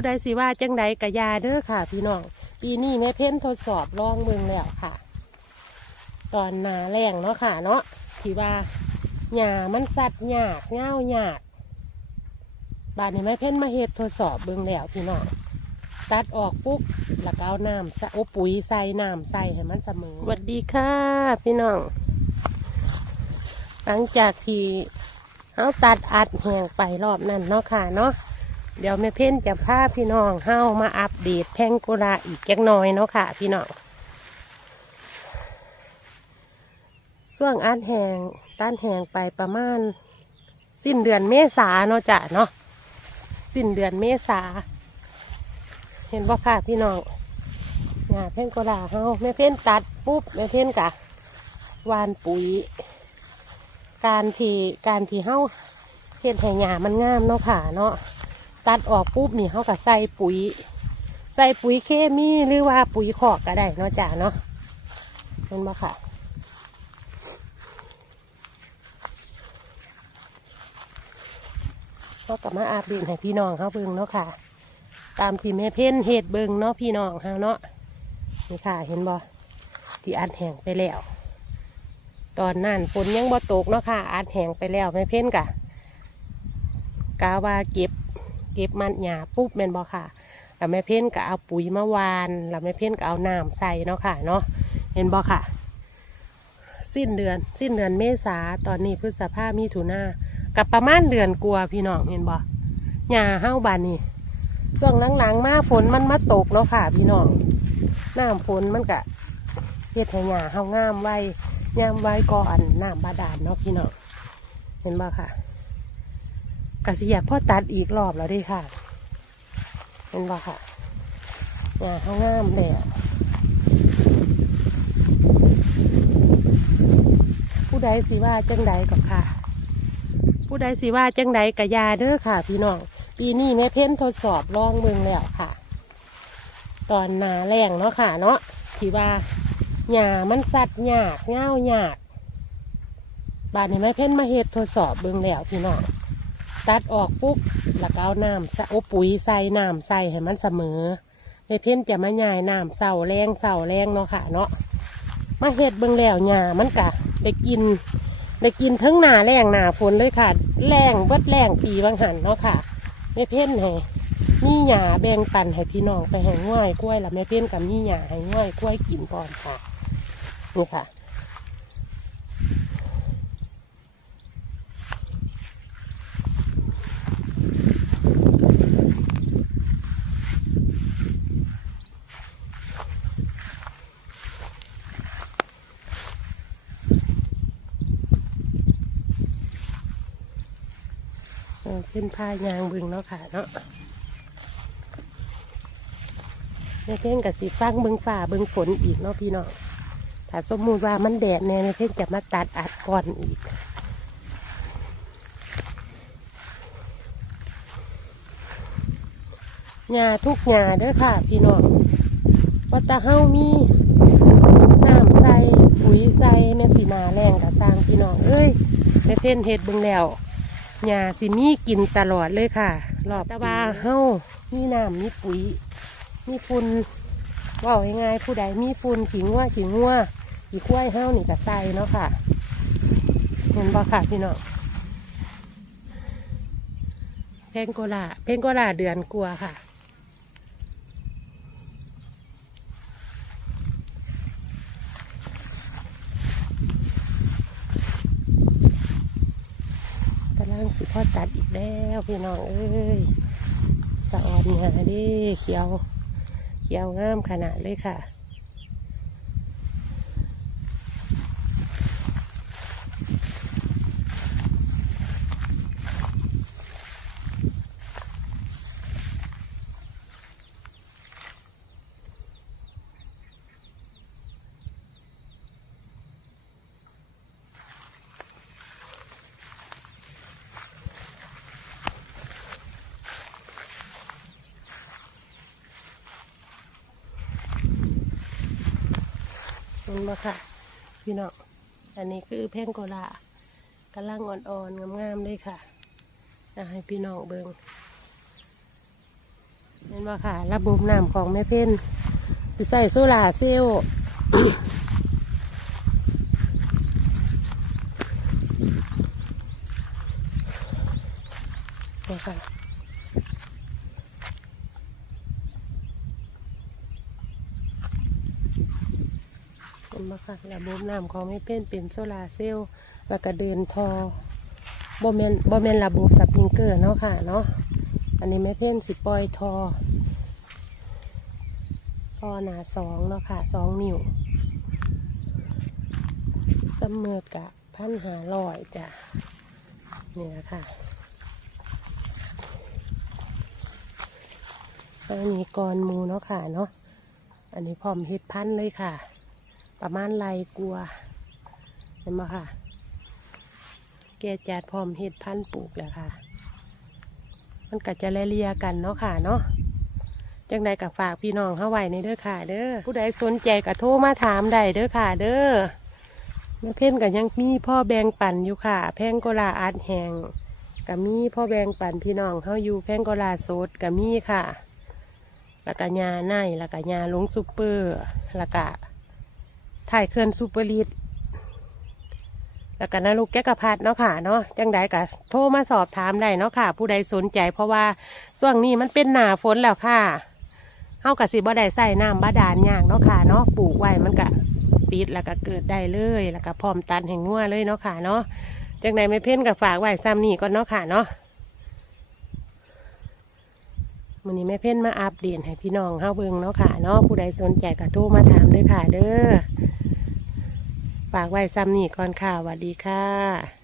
ผู้ใดสิว่าจังใดกะยาเด้อค่ะ พี่น้อง ปีนี้แม่เพ้นทดสอบลองเมืองแล้วค่ะ ตอนหนาแรงเนาะค่ะ เนาะที่ว่าหญ้ามันสัดยากเงายากบานนี้แม่เพ้นมาเฮ็ดทดสอบเบิ่งแล้วพี่น้องตัดออกปุ๊บแล้วก็เอาน้ำใส่โอาปุ๋ยใส่น้ำใส่ให้มันเสมอสวัสดีค่ะ พี่น้อง หลังจากที่เขาตัดอัดแหงไปรอบนั้นเนาะค่ะเนาะ เดี๋ยวแม่เพ้นจะพาพี่น้องเฮามาอัปเดตแพงโกุราอีกจักหน่อยเนาะค่ะ พี่น้องส่วงอัดแหงตัดแหงไปประมาณ สิ้นเดือนเมษาเนาะจ้ะเนาะสิ้นเดือนเมษา เห็นบ่ค่ะพี่น้องงาเพ่นก็ลาเฮาแม่เพ่นตัดปุ๊บแม่เพ่นกะวานปุ๋ย การที่การที่เฮาเฮ็ดให้หญ้ามันงามเนาะค่ะเนาะ ตัดออกปุ๊บนี่เฮาก็ใส่ปุ๋ย ใส่ปุ๋ยเคมีหรือว่าปุ๋ยขอกก็ได้เนาะจ้ะเนาะเห็นบ่ค่ะเขากลับมาอาบดินให้พี่น้องเขาเบิ่งเนาะค่ะ ตามที่แม่เพ่นเฮ็ดเบิ่งเนาะพี่น้องเขาเนาะนี่ค่ะเห็นบ่ที่อัดแห้งไปแล้ว ตอนนั้นฝนยังบ่ตกเนาะค่ะอัดแห้งไปแล้วแม่เพ่นกะกาวาเก็บ เก็บมันหยาปุ๊บแม่นบ่ค่ะแล้วแม่เพ่นก็เอาปุ๋ยมาวานแล้วแม่เพ่นก็เอาน้ำใส่เนาะค่ะเนาะเห็นบ่ค่ะ สิ้นเดือน สิ้นเดือนเมษาตอนนี้พฤษภามีถุนากับประมาณเดือนกลัวพี่น้องเห็นบ่หญ้าเฮ้าบานนี่ช่วงหลังๆมาฝนมันมาตกเนาะค่ะ พี่น้องน้ำฝนมันกะเฮ็ดให้หญ้าเฮางามไว้งามไว้ก่อนน้ำบาดาลเนาะพี่น้องเห็นบ่ค่ะ กะสิยากพ่อตัดอีกรอบแล้วดิค่ะเห็นบ่ค่ะหญ้าเฮางามแล้วผู้ใดสิว่าจังใดก็ค่ะ ผู้ใดสิว่าจังใดกะยาเด้อค่ะ พี่น้องปีนี้แม่เพ้นทดสอบลองเมืองแล้วค่ะ ตอนนาแรงเนาะค่ะ เนาะที่ว่าหญ้ามันสัดยากเงาหยากบานนี้แม่เพ้นมาเฮ็ดทดสอบเบิ่งแล้วพี่น้อง ตัดออกปุ๊บแล้วก็เอาน้ำใส่อาปุ๋ยใส่น้ำใส่ให้มันเสมอแม่เพ้นจะมาย่ายน้ำเสาแรงเสาแรงเนาะค่ะเนาะมาเฮ็ดเบิ่งแล้วหญ้ามันกะได้กินได้กินทั้งหนาแรงหนาฝนเลยค่ะ แรงเบิดแรงปีบางหันเนาะค่ะแม่เพ่นให้มีหยาแบ่งปันให้พี่น้องไปให้ง่อยกล้วยแล้วแม่เพ่นกับมีหยาให้ง่อยกล้วยกินก่อนค่ะนี่ค่ะ เออเป็นผ้ายางบึงเนาะค่ะเนาะแม่เพ่งกับสีฟังเบึงฝ่าเบึงฝนอีกเนาะพี่เนาะถ้าสมมุติว่ามันแดดแน่แม่เพ่งจะมาตัดอัดก่อนอีกหญ้าทุกหญ้าเด้อค่ะ พี่น้องว่าตาเฮามีน้ำใส่ปุ๋ยใส่แม่นสีนาแรงกับสร้างพี่น้องเอ้ยแม่เพ่นเฮ็ดเบิ่งแล้ว หญ้าสิมีกินตลอดเลยค่ะ รอบแตะวาเฮามีน้ำมีปุ๋ย มีฝุ่นเว่าง่ายๆผู้ใดมีฝุ่นขิงว่าขิงว่าขี่กล้วยเฮานี่ก็ใส่เนาะค่ะ เห็นบ่ค่ะพี่น้องเพลงโกลาเพลงโกลาเดือนกลัวาค่ะ กำลังสิพ่ อตัดอีกแล้วพี่น้องเอ้ยสะออนหาดิเขียวเขียวงามขนาดเลยค่ะ เห็นไหมค่ะ พี่น้องอันนี้คือเพ่งโกลากำลังอ่อนๆงามๆเลยค่ะจะให้พี่น้องเบิงเห็นว่ค่ะ ระบบน้ำของแม่เพ่นสิใส่โซลาเซลล์นี่ค่ะ ห็นไหมค่ะระบบน้ำของแม่เพ่นเป็นโซลาเซลล์แล้วก็เดินทอบ่แมนบ่แมนระบบสปริงเกอร์เนาะค่ะเนาะอันนี้แม่เพ่นสิปล่อยทอทอหนาสองเนาะค่ะสองนิ้วสมเอกับพันหาลอยจ้ะนี่แหละค่ะอันนี้กรมูเนาะค่ะเนาะอันนี้พร้อมเฮ็ดพันเลยค่ะ ประมาณไรกลัวเห็นไหมค่ะ แกจัดพร้อมเฮ็ดพันธุ์ปลูกแล้วค่ะ มันก็จะเลียกันเนาะค่ะเนาะจังใดกับฝากพี่น้องเข้าไว้ในเด้อค่ะ เด้อผู้ใดสนใจก็โทรมาถามได้เด้อค่ะ เด้อแม่เพ่นก็ยังมีพ่อแบงปั่นอยู่ค่ะ แพงโกลาอาดแหงก็มีพ่อแบงปั่นพี่น้องเข้าอยู่แพงโกลาโซดก็มีค่ะล้วก็ยาในล้วก็ยาลงซูเปอร์ล้วก็ ถ่ายเคลื่อนซูเปอร์ลีดแล้วก็นาลูกแก้กระพัดเนาะค่ะเนาะจังใดก็โทรมาสอบถามได้เนาะค่ะ ผู้ใดสนใจเพราะว่าช่วงนี้มันเป็นหนาฝนแล้วค่ะเฮากับสิบ่ได้ใส่น้ำบาดาลย่างเนาะค่ะเนาะปลูกไว้มันก็ติดแล้วก็เกิดได้เลยแล้วก็พร้อมตันแห่งงัวเลยเนาะค่ะเนาะจังใดไม่เพ่นกับฝากไว้ซ้ำนี่ก่อนเนาะค่ะเนาะ วันนี้แม่เพ่นมาอัปเดตให้พี่น้องเฮาเบิงเนาะค่ะเนาะผู้ใดสนใจก็โทรมาถามด้วยค่ะเด้อฝากไว้ซ้ำนี่ก่อนค่ะสวัสดีค่ะ